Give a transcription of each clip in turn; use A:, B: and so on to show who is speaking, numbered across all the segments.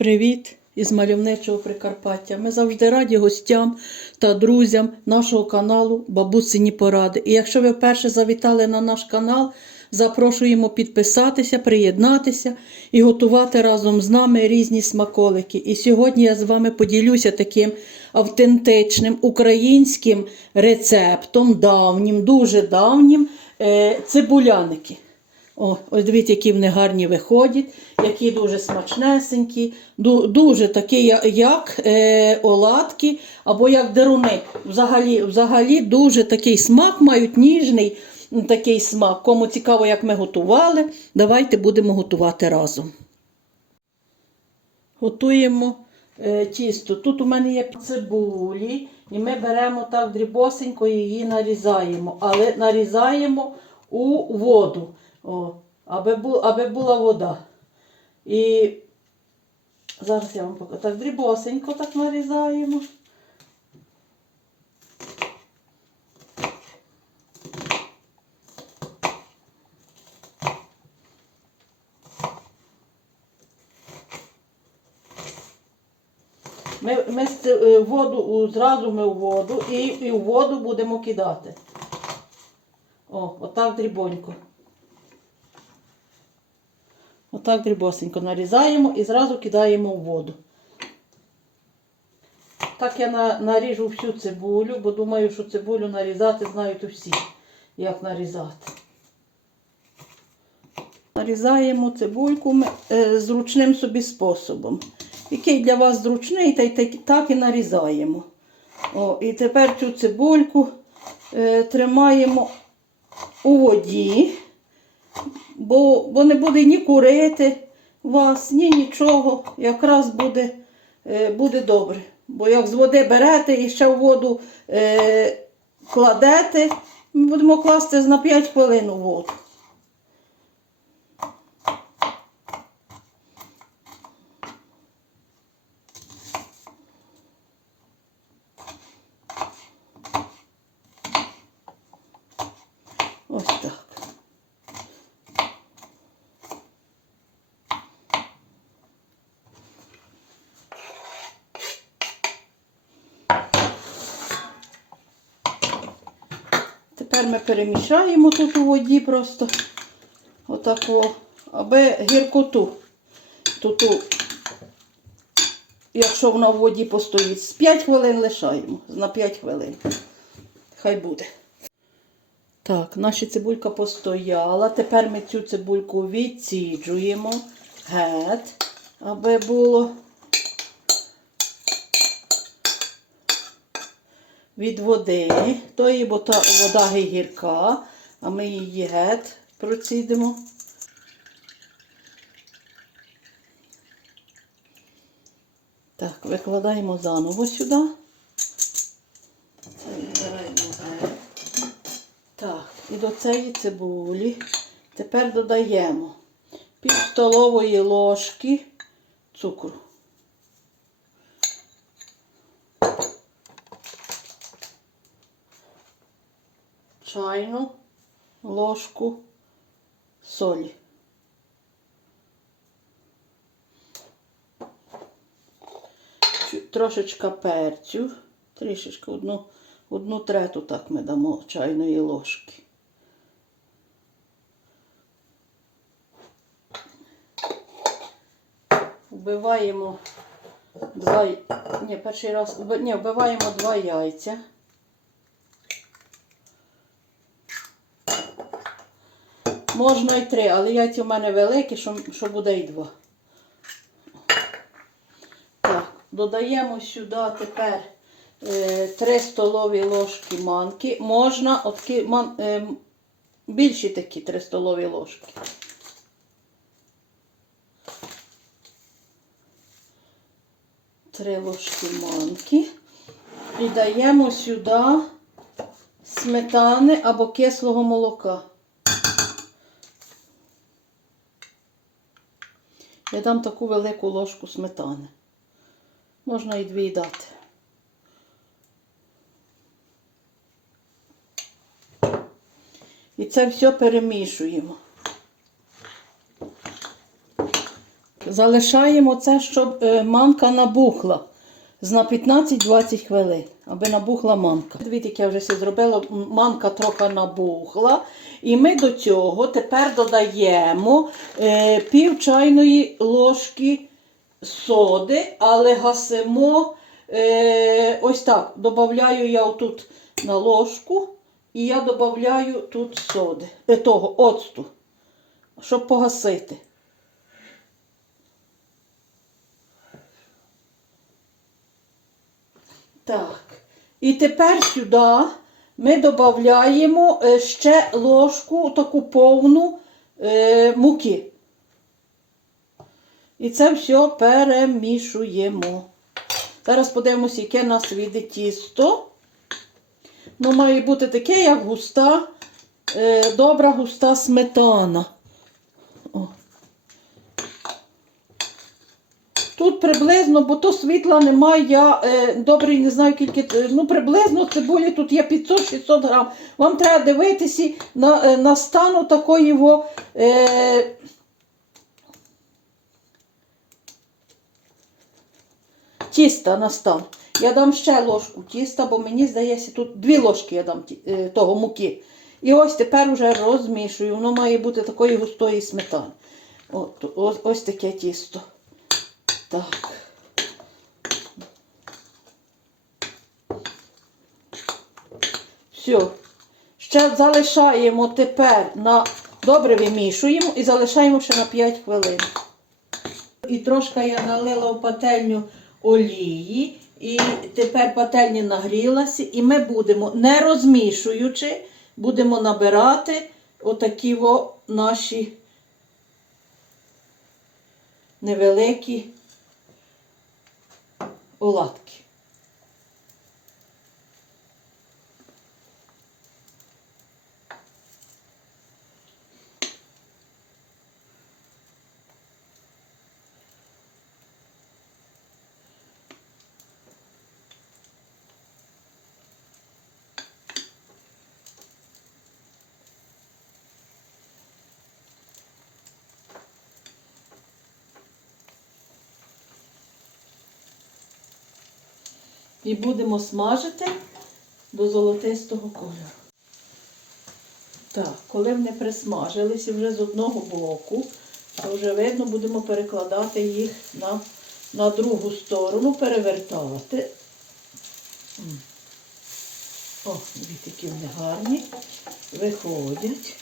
A: Привіт із мальовничого Прикарпаття. Ми завжди раді гостям та друзям нашого каналу Бабусині Поради. І якщо ви вперше завітали на наш канал, запрошуємо підписатися, приєднатися і готувати разом з нами різні смаколики. І сьогодні я з вами поділюся таким автентичним українським рецептом, давнім, дуже давнім е, цибуляники. О, ось дивіться, які вони гарні виходять, які дуже смачнесенькі, ду- дуже такі, як е, оладки або як деруни. Взагалі, взагалі дуже такий смак мають ніжний такий смак. Кому цікаво, як ми готували, давайте будемо готувати разом. Готуємо е, тісто. Тут у мене є цибулі, і ми беремо так дрібосенько її нарізаємо, але нарізаємо у воду, О, аби, бу, аби була вода. І зараз я вам покажу. Так дрібосенько так нарізаємо. Ми, ми е, воду зразу ми в воду і, і в воду будемо кидати. О, отак дрібонько. Отак дрібосенько нарізаємо і зразу кидаємо в воду. Так я наріжу всю цибулю, бо думаю, що цибулю нарізати знають усі, як нарізати. Нарізаємо цибульку е, зручним собі способом. Який для вас зручний, та й так, і нарізаємо. О, і тепер цю цибульку е, тримаємо у воді, бо, бо не буде ні курити вас, ні нічого. Якраз буде, е, буде добре. Бо як з води берете і ще в воду е, кладете, ми будемо класти на 5 хвилин у воду. Ось так. Тепер ми перемішаємо тут у воді просто отако, аби гіркоту. Тут, якщо вона в воді постоїть, з 5 хвилин лишаємо. На 5 хвилин. Хай буде. Так, наша цибулька постояла. Тепер ми цю цибульку відсіджуємо геть, аби було від води. Тої, бо вода гірка, а ми її геть процідимо. Так, викладаємо заново сюди. Так, і до цієї цибулі тепер додаємо пів столової ложки цукру. Чайну ложку солі. Трошечка перцю, трішечки одну, одну трету так ми дамо чайної ложки. Вбиваємо два, ні, перший раз, ні, вбиваємо два яйця. Можна і три, але яйця у мене великі, що, що буде і два. Так, додаємо сюди тепер е, 3 столові ложки манки. Можна отки, ман, е, більші такі 3 столові ложки. Три ложки манки. І даємо сюди сметани або кислого молока. Я дам таку велику ложку сметани. Можна і дві дати. І це все перемішуємо. залишаємо це, щоб е, манка набухла. На 15-20 хвилин, аби набухла манка. Дивіться, як я вже все зробила, манка трохи набухла. І ми до цього тепер додаємо е, пів чайної ложки соди, але гасимо е, ось так. Добавляю я тут на ложку і я додаю тут соди, того оцту, щоб погасити. Так. І тепер сюди ми додаємо е, ще ложку таку повну е, муки. І це все перемішуємо. Зараз подивимося, яке у нас вийде тісто. Ну, має бути таке, як густа, е, добра густа сметана. Тут приблизно, бо то світла немає, я е, добре не знаю, скільки, е, ну приблизно цибулі тут є 500-600 грам. Вам треба дивитися на, е, на стану такої во, е, тіста на стан. Я дам ще ложку тіста, бо мені здається, тут дві ложки я дам ті- е, того муки. І ось тепер вже розмішую. Воно має бути такої густої сметани. От, ось, ось таке тісто. Так. Все. Ще залишаємо тепер на добре вимішуємо і залишаємо ще на 5 хвилин. І трошки я налила в пательню олії, і тепер пательня нагрілася, і ми будемо, не розмішуючи, будемо набирати отакі наші невеликі оладки. І будемо смажити до золотистого кольору. Так, коли вони присмажилися вже з одного боку, то вже видно, будемо перекладати їх на, на другу сторону, перевертати. О, які вони гарні. Виходять.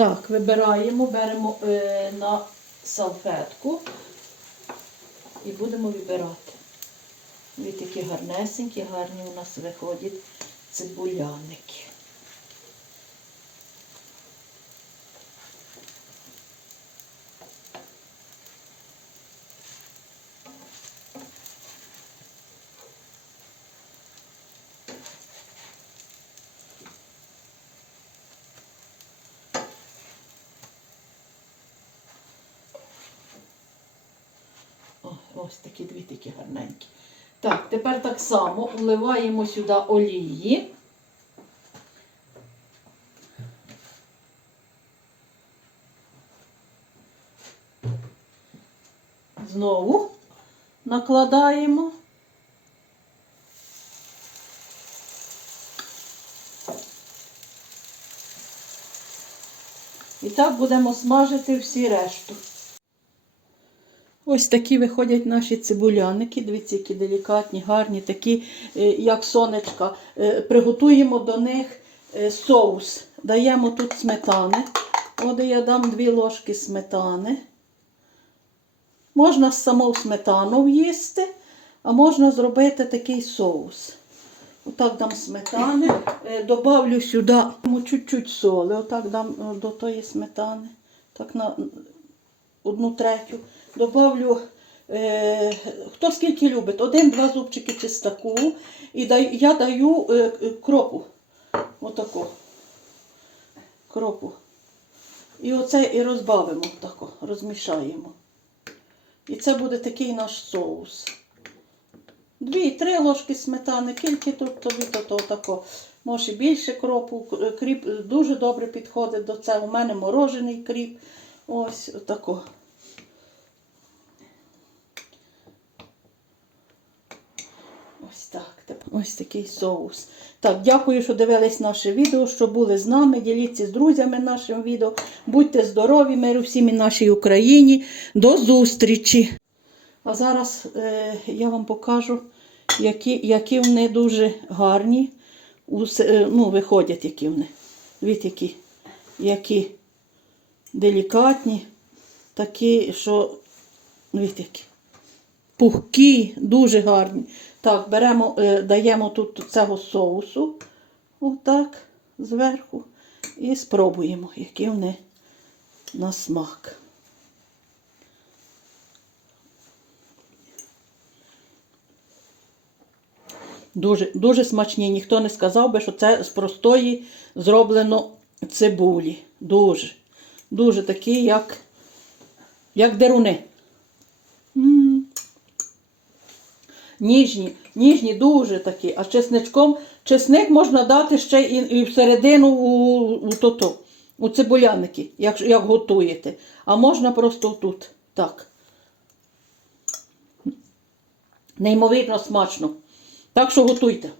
A: Так, вибираємо, беремо е, на салфетку і будемо вибирати. Ось такі гарнесенькі, гарні у нас виходять цибуляники. О, ось такі дві такі гарненькі. Так, тепер так само вливаємо сюди олії. Знову накладаємо. І так будемо смажити всі решту. Ось такі виходять наші цибуляники. Дивіться, які делікатні, гарні, такі, е, як сонечка. Е, Приготуємо до них е, соус. Даємо тут сметани. От я дам дві ложки сметани. Можна саму сметану в'їсти, а можна зробити такий соус. Отак дам сметани, добавлю сюди чуть-чуть соли, отак дам до тої сметани, так на одну третю. Добавлю, е, хто скільки любить, один-два зубчики чистаку. І даю, я даю е, кропу. Отаку. Кропу. І оце і розбавимо тако, розмішаємо. І це буде такий наш соус. дві-три ложки сметани, тільки тут тобі то, то тако. Може більше кропу, кріп дуже добре підходить до цього. У мене морожений кріп. Ось отако. Ось такий соус. Так, дякую, що дивились наше відео, що були з нами. Діліться з друзями нашим відео. Будьте здорові, миру всім і нашій Україні. До зустрічі! А зараз е, я вам покажу, які, які вони дуже гарні. Усе, е, ну, виходять, які вони. Дивіться, які, які делікатні, такі, що дивіться, які пухкі, дуже гарні. Так, беремо, е, даємо тут цього соусу, отак, зверху, і спробуємо, які вони на смак. Дуже, дуже смачні. Ніхто не сказав би, що це з простої зроблено цибулі. Дуже. Дуже такі, як, як деруни. Ніжні, ніжні, дуже такі. А чесничком, чесник можна дати ще і, і всередину у, у, тото, у цибуляники, як, як готуєте. А можна просто тут. Так. Неймовірно смачно. Так що готуйте.